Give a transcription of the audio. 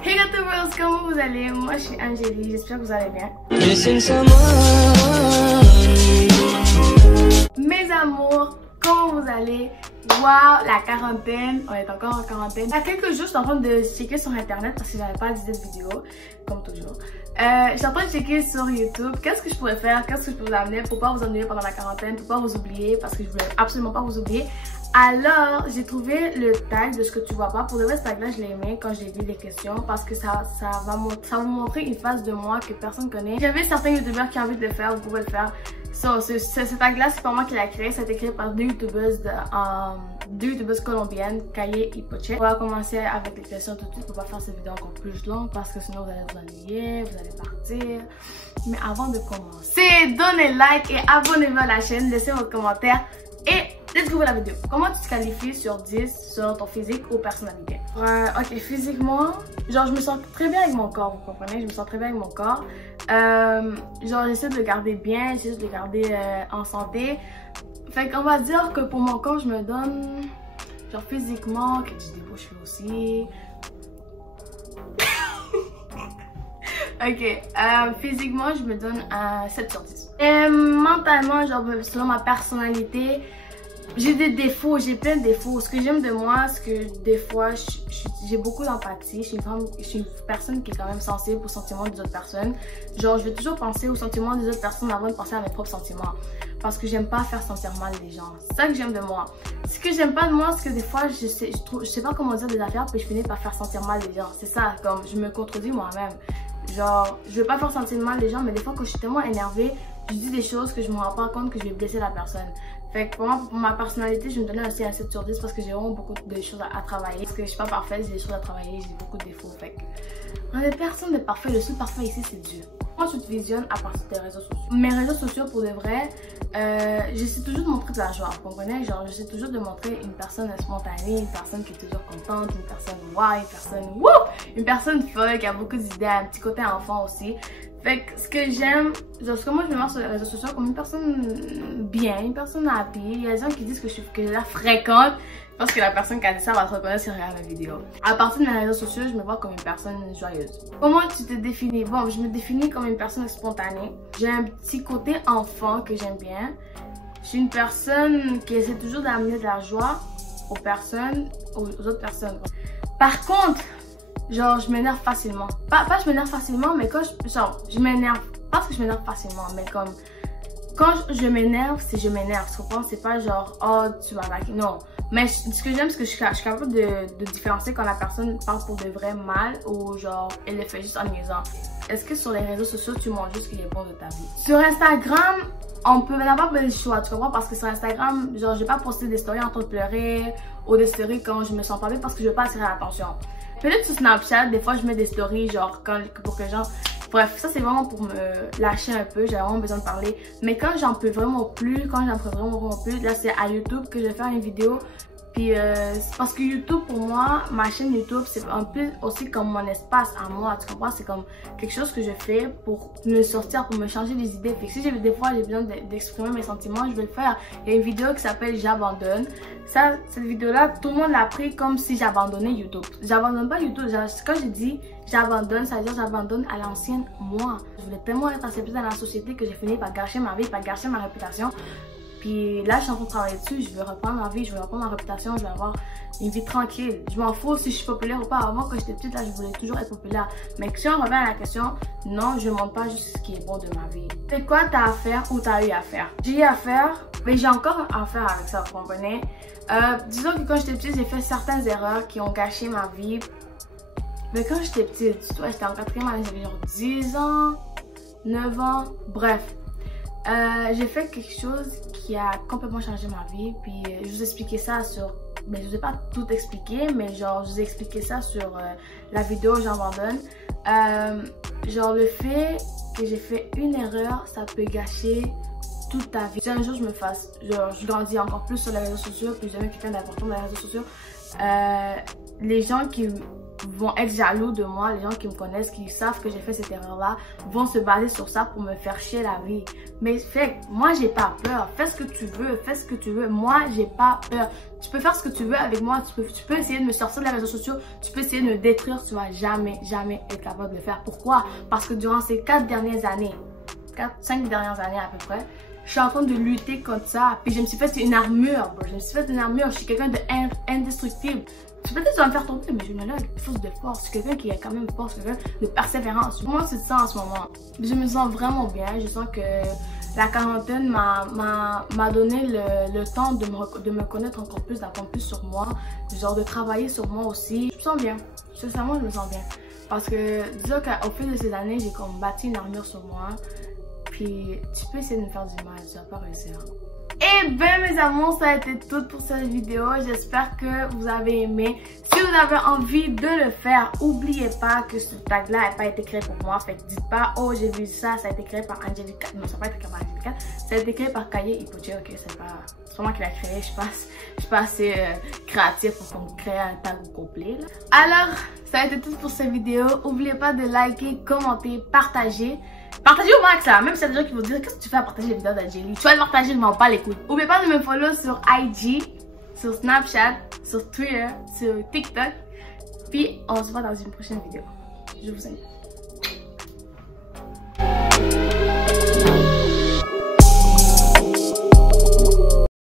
Hey YouTubers, comment vous allez? Moi je suis Angélie, j'espère que vous allez bien. Mes amours, comment vous allez? Waouh, la quarantaine, on est encore en quarantaine. Il y a quelques jours, je suis en train de checker sur internet parce que j'avais pas d'idée de vidéo, comme toujours. Je suis en train de checker sur YouTube qu'est-ce que je pourrais faire, qu'est-ce que je peux vous amener pour pas vous ennuyer pendant la quarantaine, pour pas vous oublier parce que je voulais absolument pas vous oublier. Alors, j'ai trouvé le tag de ce que tu vois pas. Pour de vrai, ce tag-là, je l'ai aimé quand j'ai vu les questions parce que ça va vous montrer une face de moi que personne connaît. J'avais certains youtubeurs qui ont envie de le faire, vous pouvez le faire. So, ce tag-là, c'est pas moi qui l'a créé, ça a été créé par deux youtubeuses colombiennes, Kaye et Poche. On va commencer avec les questions tout de suite pour pas faire cette vidéo encore plus longue parce que sinon vous allez vous ennuyer, vous allez partir. Mais avant de commencer, donnez like et abonnez-vous à la chaîne, laissez votre commentaire et let's go la vidéo. Comment tu te qualifies sur 10 sur ton physique ou personnalité? Ok, physiquement, genre je me sens très bien avec mon corps, vous comprenez? Je me sens très bien avec mon corps. Genre j'essaie de le garder bien, j'essaie de le garder en santé. Fait qu'on va dire que pour mon corps, je me donne, genre physiquement, que du débouche aussi. Ok, physiquement, je me donne un 7 sur 10. Et mentalement, genre selon ma personnalité, j'ai des défauts, j'ai plein de défauts. Ce que j'aime de moi, c'est que des fois, j'ai beaucoup d'empathie. Je suis une personne qui est quand même sensible aux sentiments des autres personnes. Genre, je vais toujours penser aux sentiments des autres personnes avant de penser à mes propres sentiments. Parce que j'aime pas faire sentir mal les gens. C'est ça que j'aime de moi. Ce que j'aime pas de moi, c'est que des fois, je sais pas comment dire des affaires, puis je finis par faire sentir mal les gens. C'est ça, comme je me contredis moi-même. Genre, je veux pas faire sentir mal les gens, mais des fois, quand je suis tellement énervée, je dis des choses que je me rends pas compte que je vais blesser la personne. Fait que pour moi, pour ma personnalité, je me donnais aussi un 7 sur 10 parce que j'ai vraiment beaucoup de choses à travailler. Parce que je suis pas parfaite, j'ai des choses à travailler, j'ai beaucoup de défauts. Fait que on est personne n'est parfait, le seul parfait ici c'est Dieu. Moi, je te visionne à partir des réseaux sociaux. Mes réseaux sociaux, pour de vrai, j'essaie toujours de montrer de la joie, vous comprenez? Genre, j'essaie toujours de montrer une personne spontanée, une personne qui est toujours contente, une personne wow, une personne wouh, une personne folle qui a beaucoup d'idées, un petit côté enfant aussi. Fait que ce que j'aime, genre ce que moi je me mets sur les réseaux sociaux comme une personne bien, une personne happy. Il y a des gens qui disent que j'ai l'air fréquente parce que la personne qui a dit ça va se reconnaître si elle regarde la vidéo. À partir de mes réseaux sociaux, je me vois comme une personne joyeuse. Comment tu te définis? Bon, je me définis comme une personne spontanée. J'ai un petit côté enfant que j'aime bien. Je suis une personne qui essaie toujours d'amener de la joie aux personnes, aux autres personnes. Par contre, genre, je m'énerve facilement. Pas je m'énerve facilement, mais quand je m'énerve. Pas parce que je m'énerve facilement, mais comme quand je m'énerve, c'est je m'énerve. Tu comprends? C'est pas genre, oh, tu vas vaquer. Non. Mais ce que j'aime, c'est que je suis capable de différencier quand la personne parle pour de vrai mal ou genre, elle le fait juste en niaisant. Est-ce que sur les réseaux sociaux, tu montres juste ce qui est bon de ta vie? Sur Instagram, on peut n'avoir pas le choix, tu comprends? Parce que sur Instagram, genre, je vais pas poster des stories en train de pleurer ou des stories quand je me sens pas bien parce que je veux pas attirer l'attention. Peut-être sur Snapchat, des fois je mets des stories genre pour que genre... Bref, ça c'est vraiment pour me lâcher un peu, j'ai vraiment besoin de parler. Mais quand j'en peux vraiment plus, là c'est à YouTube que je vais faire une vidéo. Puis parce que YouTube pour moi, ma chaîne YouTube c'est un peu aussi comme mon espace à moi, tu comprends? C'est comme quelque chose que je fais pour me sortir, pour me changer les idées. Fait que si des fois j'ai besoin d'exprimer mes sentiments, je vais le faire. Il y a une vidéo qui s'appelle J'abandonne. Cette vidéo-là, tout le monde l'a pris comme si j'abandonnais YouTube. J'abandonne pas YouTube. Quand je dis j'abandonne, ça veut dire j'abandonne à l'ancienne moi. Je voulais tellement être acceptée dans la société que j'ai fini par gâcher ma vie, par gâcher ma réputation. Puis là, je suis en train de travailler dessus. Je veux reprendre ma vie, je veux reprendre ma réputation, je veux avoir une vie tranquille. Je m'en fous si je suis populaire ou pas. Avant, quand j'étais petite, là, je voulais toujours être populaire. Mais si on revient à la question, non, je ne montre pas juste ce qui est bon de ma vie. C'est quoi t'as à faire ou t'as eu à faire? J'ai eu à faire, mais j'ai encore à faire avec ça, vous comprenez? Disons que quand j'étais petite, j'ai fait certaines erreurs qui ont gâché ma vie. Mais quand j'étais petite, j'étais en 4e année, j'avais genre 10 ans, 9 ans, bref. J'ai fait quelque chose qui a complètement changé ma vie. Puis je vous expliquais ça sur... Mais je ne vais pas tout expliquer, mais genre je vous ai expliqué ça sur la vidéo J'abandonne. Genre le fait que j'ai fait une erreur, ça peut gâcher toute ta vie. Si un jour je me fasse... Genre je grandis encore plus sur les réseaux sociaux, puis jamais quelqu'un d'important dans les réseaux sociaux. Les gens qui vont être jaloux de moi, les gens qui me connaissent, qui savent que j'ai fait cette erreur-là, vont se baser sur ça pour me faire chier la vie. Mais fait, moi j'ai pas peur. Fais ce que tu veux, fais ce que tu veux. Moi j'ai pas peur. Tu peux faire ce que tu veux avec moi. Tu peux essayer de me sortir des réseaux sociaux. Tu peux essayer de me détruire. Tu vas jamais être capable de le faire. Pourquoi? Parce que durant ces 5 dernières années à peu près, je suis en train de lutter contre ça. Puis je me suis fait une armure, bro. Je me suis fait une armure. Je suis quelqu'un d'indestructible. Peut-être que ça va me faire tomber, mais je me lève avec force de force. Je suis quelqu'un qui a quand même force, quelqu'un de persévérance. Moi, c'est ça en ce moment. Je me sens vraiment bien. Je sens que la quarantaine m'a donné le temps de me connaître encore plus, d'apprendre plus sur moi. Genre de travailler sur moi aussi. Je me sens bien. Sincèrement, je me sens bien. Parce que, disons qu'au fil de ces années, j'ai comme bâti une armure sur moi. Puis, tu peux essayer de me faire du mal, tu vas pas réussir. Et bien mes amours, ça a été tout pour cette vidéo. J'espère que vous avez aimé. Si vous avez envie de le faire, n'oubliez pas que ce tag là n'a pas été créé pour moi. Fait que dites pas, oh j'ai vu ça, ça a été créé par Angelica. Non, ça n'a pas été créé par Angelica. Ça a été créé par Kaye Ipoche. Ok, c'est pas moi qui l'a créé. Je suis pas assez créatif pour qu'on crée un tag complet là. Alors, ça a été tout pour cette vidéo. N'oubliez pas de liker, commenter, partager. Partagez au max là, même si y a des gens qui vont dire qu'est-ce que tu fais à partager les vidéos d'Angélie. Tu vas le partager, je m'en bats les couilles. N'oubliez pas de me follow sur IG, sur Snapchat, sur Twitter, sur TikTok. Puis on se voit dans une prochaine vidéo. Je vous aime.